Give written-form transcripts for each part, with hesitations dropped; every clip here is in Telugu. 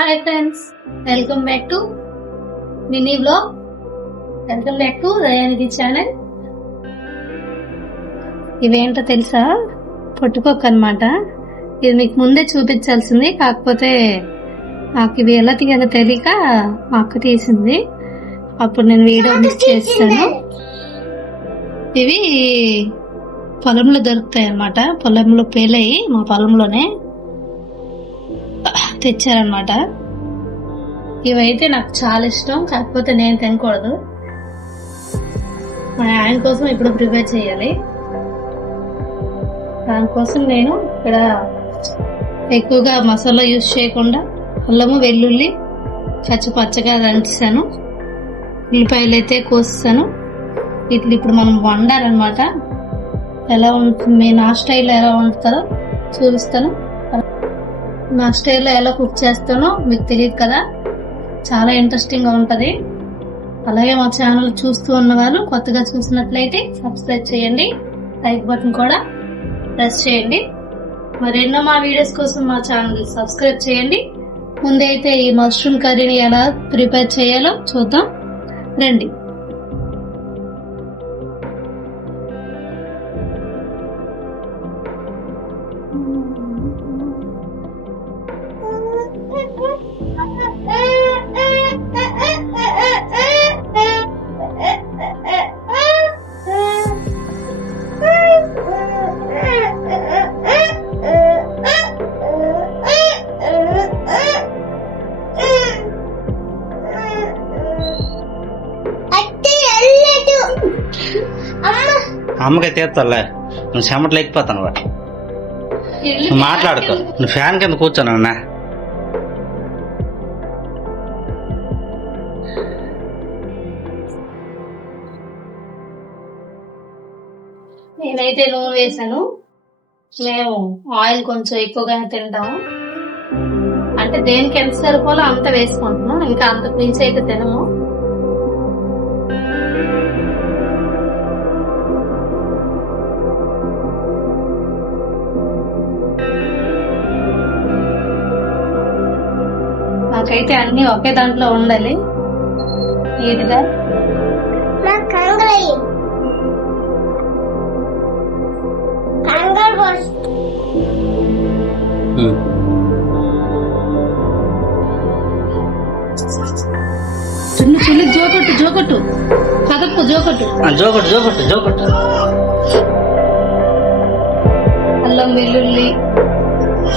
Hi friends, welcome back to mini vlog. Welcome back to Dayanidhi channel. ఇవేంటో తెలుసా? పొట్టుకొక్క అనమాట. ఇది మీకు ముందే చూపించాల్సింది, కాకపోతే నాకు ఇవి ఎలా తీయాలో తెలియక మా అక్క తీసింది. అప్పుడు నేను వీడియో మిస్ చేస్తాను. ఇవి పొలంలో దొరుకుతాయి అన్నమాట. పొలంలో పేలయి మా పొలంలోనే తెచ్చారనమాట. ఇవైతే నాకు చాలా ఇష్టం, కాకపోతే నేను తినకూడదు. మా ఆయన కోసం ఇప్పుడు ప్రిపేర్ చేయాలి. దానికోసం నేను ఇక్కడ ఎక్కువగా మసాలా యూజ్ చేయకుండా అల్లము వెల్లుల్లి పచ్చగా దంచాను. ఉల్లిపాయలు అయితే కోస్తాను. ఇట్లా ఇప్పుడు మనం వండాలన్నమాట. ఎలా ఉంటుంది, నా స్టైల్లో ఎలా వండుతారో చూపిస్తాను. నా స్టైల్లో ఎలా కుక్ చేస్తానో మీకు తెలియదు కదా, చాలా ఇంట్రెస్టింగ్ గా ఉంటది. అలాగే మా ఛానల్ చూస్తూ ఉన్న వాళ్ళు కొత్తగా చూసినట్లయితే సబ్స్క్రైబ్ చేయండి, లైక్ బటన్ కూడా ప్రెస్ చేయండి. మరెన్నో మా వీడియోస్ కోసం మా ఛానల్ సబ్స్క్రైబ్ చేయండి. ముందైతే ఈ మష్రూమ్ కర్రీని ఎలా ప్రిపేర్ చేయాలో చూద్దాం రండి. అమ్మకి తీర్తలే, నువ్వు చెమటలు ఎక్కిపోతాను. నువ్వు మాట్లాడుకో, నువ్వు ఫ్యాన్ కింద కూర్చోను అన్నా. నేనైతే నూనె వేసాను. మేము ఆయిల్ కొంచెం ఎక్కువగానే తింటాము, అంటే దేనికి ఎంత సరిపోలో అంత వేసుకుంటున్నాం. ఇంకా అంతకు మించి అయితే తినము. నాకైతే అన్ని ఒకే దాంట్లో ఉండాలి నీట్గా. చిన్న జోకొట్టు కదప్పు జోకొట్టు. అల్లం వెల్లుల్లి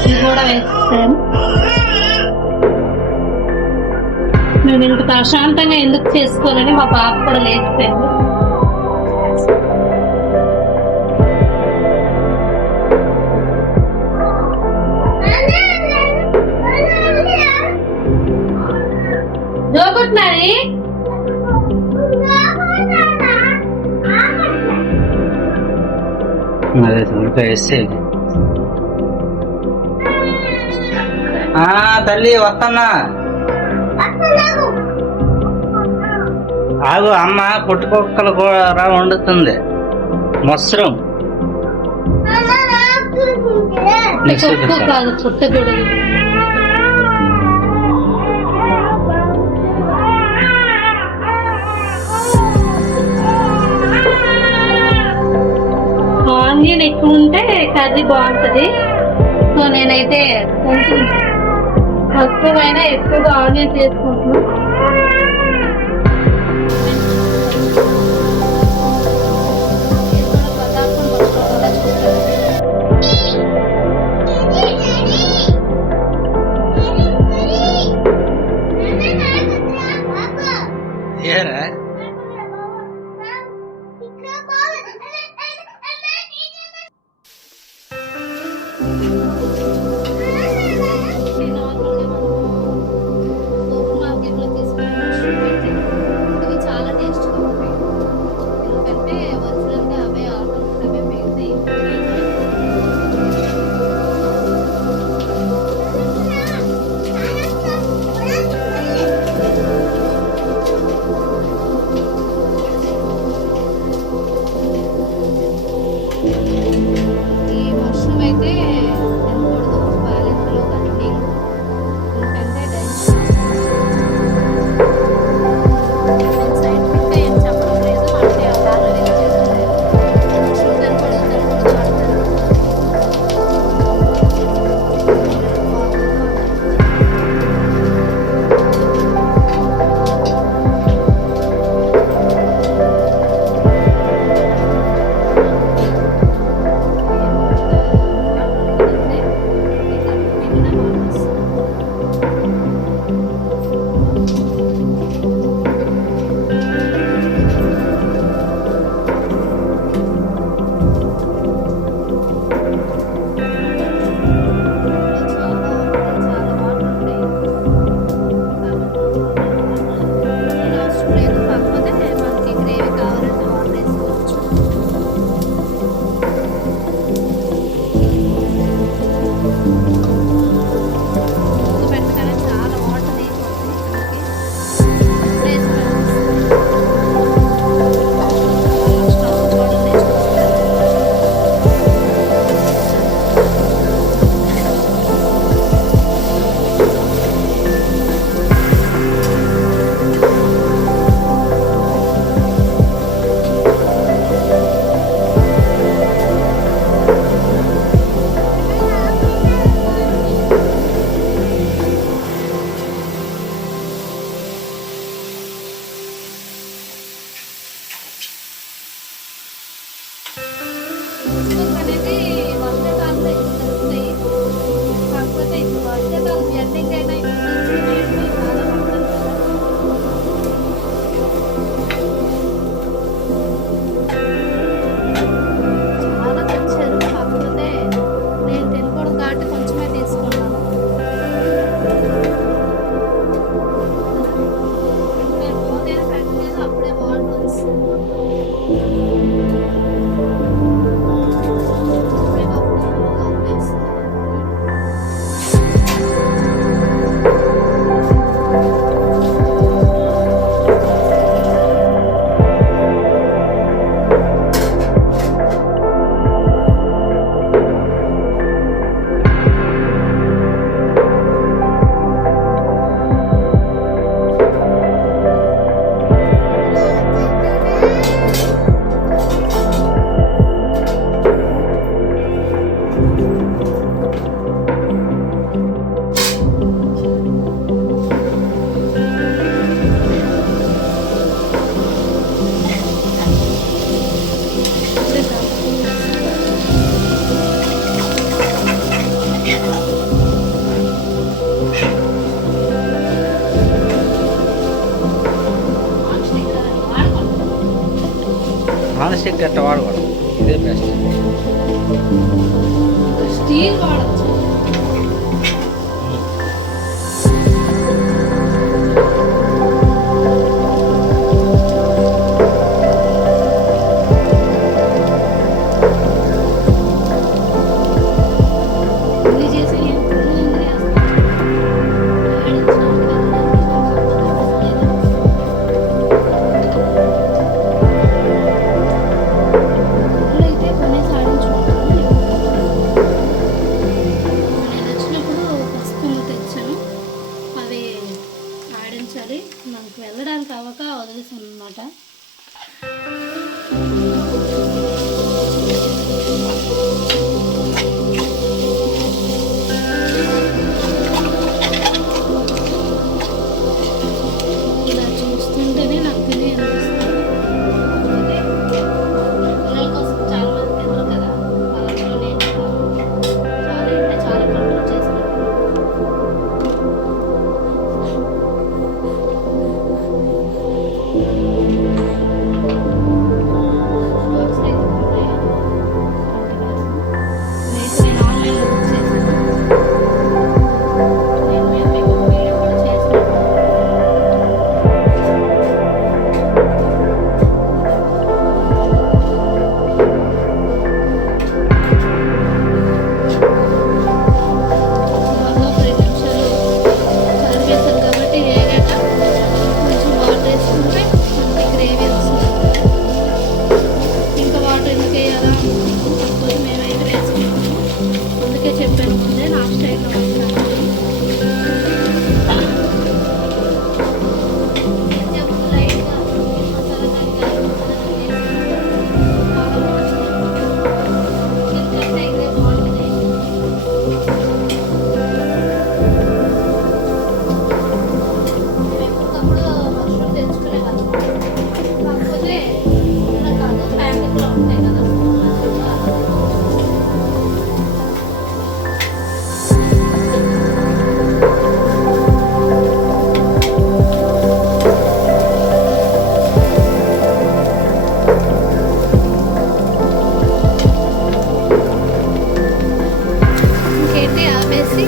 ఇవి కూడా వేస్తాను. నేను ఇంత ప్రశాంతంగా ఎందుకు చేసుకోవాలని మా పాప కూడా లేచిపోయింది. జోకొట్టినారి తల్లి వస్తానా. ఆగు, అమ్మ పుట్టుకొక్కలు కూర వండుతుంది. మష్రూమ్ కాదు, పుట్టకూడదు. ఆనియన్ ఎక్కువ ఉంటే కర్రీ బాగుంటది. సో నేనైతే కొంచెం తక్కువైనా ఎక్కువగా ఆనియన్ చేసుకుంటున్నాను. ఏరా చాలా టేస్ట్గా ఉంటాయి, ఎందుకంటే ఒరిజినల్గా అవే ఆర్గానిక్ అవే పెరుగుతాయి. అనేది వర్షాకాలంలో ఎక్కువ దొరుకుతాయి. కాకపోతే ఇప్పుడు వర్షాకాలం ఎండింగ్ అయినా ఇప్పుడు చాలా పడుతుంది కదా. చాలా తెచ్చారు, కాకపోతే నేను తినకూడదు కాబట్టి కొంచెమే తీసుకున్నాను. నేను పోతేనే పెట్టలేదు, అప్పుడే వాటర్ వస్తుంది. నాన్ స్టిక్ గట్ట వాడకూడదు, ఇదే బెస్ట్. స్టీల్ వాడచ్చు. ఇన్ని చేసి ఏం పురుగులు ఉంది అసలు. అయితే కొనేసి ఆడించుకుంటాను. నేను వచ్చినప్పుడు పసుపు తెచ్చాను, అవి ఆడించాలి. నాకు వెళ్ళడానికి అవ్వక వదిలేసాను అనమాట. ఇలా చూస్తుంటేనే నాకు తినే అనిపిస్తుంది. కాకపోతే పిల్లల కోసం చాలా మంది తినరు కదా, అలాంటిలో నేను చాలా అంటే చాలా కంట్రోల్ చేసినట్టు. బాక్స్ అయితే ఉంటాయి. నేను ఆన్లైన్లో బుక్ చేశాను. నేను మీకు వీడియో కూడా చేశాను. బాగా ఒక 2 నిమిషాలు కలిపేసాను కాబట్టి వేగాక కొంచెం వాటర్ వేసుకుంటే మనకి గ్రేవీ వస్తుంది. ఇంకా వాటర్ ఎందుకు వేయాలా, మేమైతే వేసుకుంటాము. అందుకే చెప్పాను ముందే నా స్టైల్లో ఉంటాను. లైట్గా మసాలా ఎందుకంటే ఇదే బాగుంటుంది. మేము ఎప్పటికప్పుడు మష్రూమ్ తెచ్చుకునే వాళ్ళం. కాకపోతే ఇలా కాదు, ప్యాకెట్లో ఉంటాయి కదా. ఇంకేంటి ఆపేసి